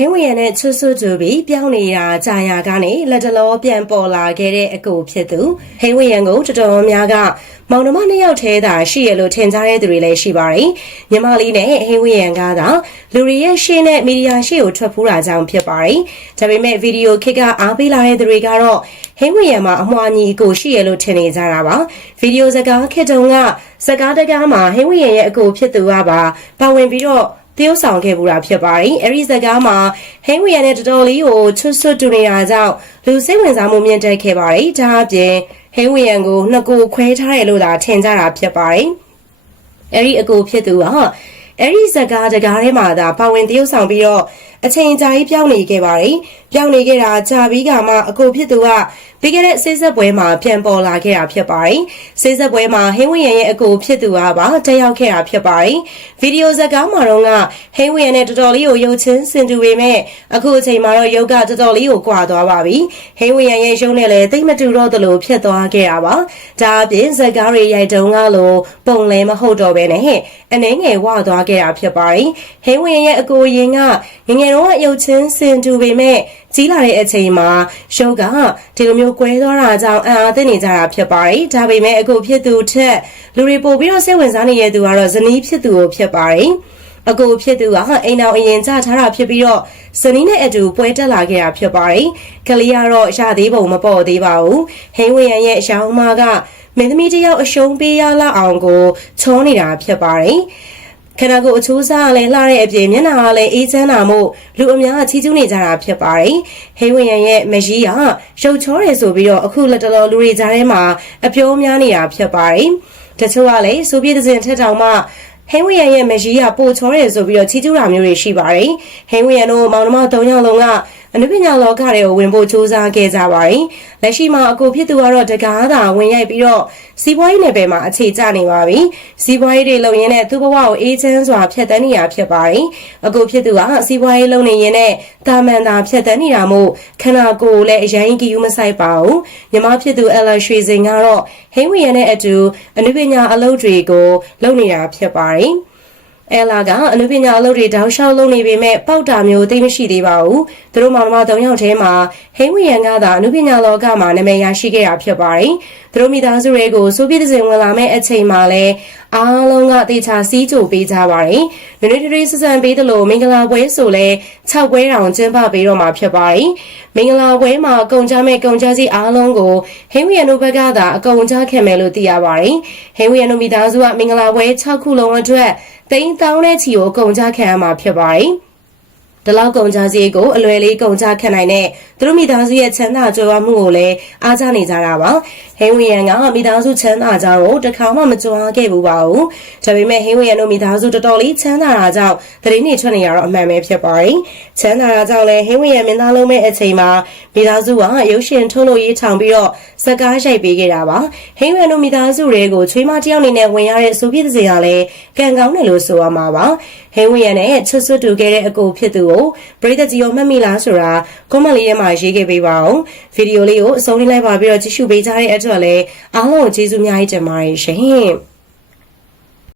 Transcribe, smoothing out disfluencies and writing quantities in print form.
ဟင်းဝရံနဲ့ချွတ်ဆွတ်ကြပြီးပြောင်းနေတာကြာရာကနေလက်တလောပြန်ပေါ်လာခဲ့တဲ့အကိုဖြစ်သူဟင်းဝရံကိုတော်တော်များကမောင်နှမနှစ်ယောက်ထဲသာရှိရလို့ထင်ကြတဲ့သူတွေလည်းရှိပါတယ်။ညီမလေးနဲ့ဟင်းဝရံကသာလူတွေရဲ့ရှေ့နဲ့မီဒီယာရှေ့ကိုထွက်ဖူးတာကြောင့်ဖြစ်ပါတယ်။ဒါပေမဲ့ဗီဒီယိုခစ်ကအားပေးလာတဲ့သူတွေကတော့ဟင်းဝရံမှာအမွှာညီအကိုရှိရလို့ထင်နေကြတာပါ။ဗီဒီယိုစကားခစ်တုံးကစကားတကားမှာဟင်းဝရံရဲ့အကိုဖြစ်သူကပါဝင်ပြီးတော့တရုပ်ဆောင်ခဲ့ပူတာဖြစ်ပါတယ်။အဲဒီစကားမှာဟင်းဝီရံနဲ့တော်တော်လေးကိုချွတ်ဆွတ်တူနေတာကြောင့်လူစိတ်ဝင်စားမှုမြင့်တက်ခဲ့ပါတယ်။ဒါအပြင်ဟင်းဝီရံကိုနှစ်ကိုခွဲထားတယ်လို့သာထင်ကြတာဖြစ်ပါတယ်။အဲဒီအကိုဖြစ်သူကအဲဒီစကားတကားထဲမှာသာပါဝင်တရုပ်ဆောင်ပြီးတော့အချိန်ကြာကြီးပြောင်းနေခဲ့ပါတယ်။ပြောင်းနေခဲ့တာကြာပြီးကမှအကိုဖြစ်သူကပြီးခဲ့တဲ့ဆေးဆက်ပွဲမှာပြန်ပေါ်လာခဲ့တာဖြစ်ပါတယ်။ဆေးဆက်ပွဲမှာဟင်းဝရံရဲ့အကိုဖြစ်သူကတက်ရောက်ခဲ့တာဖြစ်ပါတယ်။ဗီဒီယိုဇာတ်ကားမှာတော့ဟင်းဝရံနဲ့တော်တော်လေးကိုရုပ်ချင်းဆင်တူပေမဲ့အခုအချိန်မှာတော့ရုပ်ကတော်တော်လေးကိုကွာသွားပါပြီ။ဟင်းဝရံရဲ့ရုပ်နဲ့လည်းတိတ်မတူတော့သလိုဖြစ်သွားခဲ့တာပါ။ဒါအပြင်ဇာတ်ကားတွေရိုက်တုန်းကလိုပုံလည်းမဟုတ်တော့ဘဲနဲ့အနှဲငယ်ဝသွားခဲ့တာဖြစ်ပါတယ်။ဟင်းဝရံရဲ့အကိုရင်ကငငယ်တော့ရုပ်ချင်းဆင်တူပေမဲ့ကြီးလာတဲ့အချိန်မှာရုပ်ကဒီလိုမျိုးကွဲသွားတာကြောင့်အားသိနေကြတာဖြစ်ပါတယ်။ဒါပေမဲ့အခုဖြစ်သူထက်လူတွေပို့ပြီးတော့စိတ်ဝင်စားနေတဲ့သူကတော့ဇနီးဖြစ်သူကိုဖြစ်ပါတယ်။အခုဖြစ်သူကအိမ်အောင်အရင်ကြထားတာဖြစ်ပြီးတော့ဇနီးနဲ့အတူပွဲတက်လာခဲ့တာဖြစ်ပါတယ်။ကလေးကတော့ရသေးပုံမပေါ်သေးပါဘူး။ဟင်းဝရံရဲ့ရောင်းမကမင်းသမီးတယောက်အရှုံးပေးရလောက်အောင်ကိုချောနေတာဖြစ်ပါတယ်။ခန္ဓာကိုယ်အချိုးစားလည်းလှတဲ့အပြင်မျက်နှာကလည်းအေးချမ်းတာမို့လူအများချီးကျူးနေကြတာဖြစ်ပါတယ်။ဟင်းဝရံရဲ့မကြီးကရုပ်ချောတယ်ဆိုပြီးတော့အခုလက်တလောလူတွေကြားထဲမှာအပြောများနေတာဖြစ်ပါတယ်။တချို့ကလည်းဆိုပြတဲ့စဉ်ထက်တောင်မှဟင်းဝရံရဲ့မကြီးကပိုချောတယ်ဆိုပြီးတော့ချီးကျူးတာမျိုးတွေရှိပါတယ်။ဟင်းဝရံတို့မောင်နှမ၃ယောက်လုံးကအနုပညာလောကတွေကိုဝင်ဖို့စူးစမ်းခဲ့ကြပါတယ်။လက်ရှိမှာအကိုဖြစ်သူကတော့တကားသာဝင်ရိုက်ပြီးတော့စီးပွားရေးနယ်ပယ်မှာအခြေကျနေပါပြီ။စီးပွားရေးတွေလုပ်ရင်းနဲ့သူ့ဘဝကိုအေးချမ်းစွာဖြတ်သန်းနေရဖြစ်ပါတယ်။အကိုဖြစ်သူကစီးပွားရေးလုပ်နေရင်းနဲ့တာမန်သာဖြတ်သန်းနေတာမို့ခန္ဓာကိုယ်လည်းအရင်ကယူမဆိုင်ပါဘူး။ညီမဖြစ်သူအလရွှေစင်ကတော့ဟင်းဝရံနဲ့အတူအနုပညာအလုပ်တွေကိုလုပ်နေတာဖြစ်ပါတယ်။အဲလာကအနုပညာအလုပ်တွေတောင်းလျှောက်လုပ်နေပေမဲ့ပေါက်တာမျိုးသိမရှိသေးပါဘူး။သူတို့မောင်နှမ၃ယောက်ထဲမှာဟင်းဝရံကသာအနုပညာလောကမှာနာမည်ရရှိခဲ့တာဖြစ်ပါတယ်။သူတို့မိသားစုတွေကိုစိုးပြည့်တဲ့ဝင်လာမဲ့အချိန်မှာလည်းအားလုံးကတေချာစီးကြိုပေးကြပါတယ်။နွေနွေထွေးထွေးဆဆန်ပေးသလိုမင်္ဂလာပွဲဆိုလဲ6ပွဲတောင်ကျင်းပပေးတော့မှာဖြစ်ပါတယ်။မင်္ဂလာပွဲမှာကုန်ကြမဲ့ကုန်ကြစည်အားလုံးကိုဟင်းဝရံတို့ဘက်ကသာအကုန်ကြခံမယ်လို့သိရပါတယ်။ဟင်းဝရံတို့မိသားစုကမင်္ဂလာပွဲ6ခုလုံးအတွက်တိန်းတောင်းတဲ့ချီကိုကုန်ကြခံရမှာဖြစ်ပါတယ်။ဒီလောက်ကုန်ကြစည်ကိုအလွယ်လေးကုန်ကြခံနိုင်တဲ့သူတို့မိသားစုရဲ့ချမ်းသာကြွယ်ဝမှုကိုလည်းအားကျနေကြတာပါ။ဟင်းဝရံကမိသားစုချမ်းသာကြတော့တစ်ခါမှမကြွားခဲ့ဘူးပါဘူး။ဒါပေမဲ့ဟင်းဝရံတို့မိသားစုတော်တော်လေးချမ်းသာတာကြောင့်သတင်းတွေထွက်နေရတော့အမှန်ပဲဖြစ်ပါတယ်။ချမ်းသာတာကြောင့်လည်းဟင်းဝရံမင်းသားလုံးမဲ့အချိန်မှာမိသားစုကရုပ်ရှင်ထုတ်လို့ရေးထောင်ပြီးတော့စကားရိုက်ပေးခဲ့တာပါ။ဟင်းဝရံတို့မိသားစုတွေကိုချွေးမတယောက်အနေနဲ့ဝင်ရတဲ့ဆိုပြည့်တဲ့စရာလည်းကံကောင်းတယ်လို့ဆိုရမှာပါ။ဟင်းဝရံနဲ့ချွတ်ဆွတ်တူခဲ့တဲ့အကိုဖြစ်သူကိုပရိသတ်ကြီးရောမှတ်မိလားဆိုတာကွန်မန့်လေးထဲမှာရေးခဲ့ပေးပါဦး။ဗီဒီယိုလေးကိုအဆုံးလေးလိုက်ပါပြီးတော့ကြည့်ရှုပေးကြတဲ့အတွက်လည်းအားလုံးကိုကျေးဇူးအများကြီးတင်ပါတယ်ရှင်။